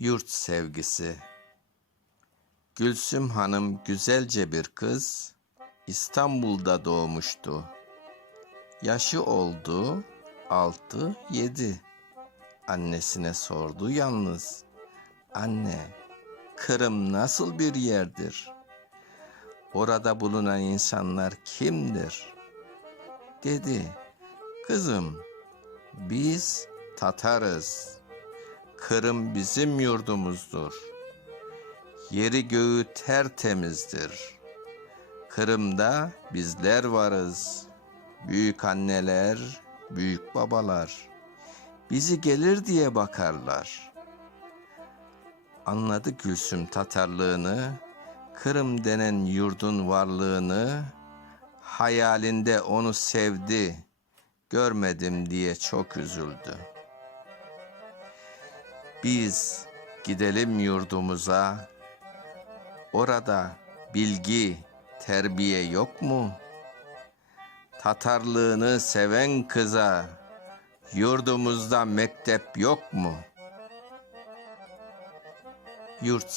Yurt sevgisi Gülsüm Hanım güzelce bir kız, İstanbul'da doğmuştu. Yaşı oldu altı yedi. Annesine sordu yalnız. Anne, Kırım nasıl bir yerdir? Orada bulunan insanlar kimdir? Dedi, kızım biz Tatarız. Kırım bizim yurdumuzdur. Yeri göğü tertemizdir. Kırım'da bizler varız. Büyük anneler, büyük babalar. Bizi gelir diye bakarlar. Anladı Gülsüm Tatarlığını, Kırım denen yurdun varlığını, hayalinde onu sevdi, görmedim diye çok üzüldü. Biz gidelim yurdumuza, orada bilgi, terbiye yok mu? Tatarlığını seven kıza, yurdumuzda mektep yok mu? Yurt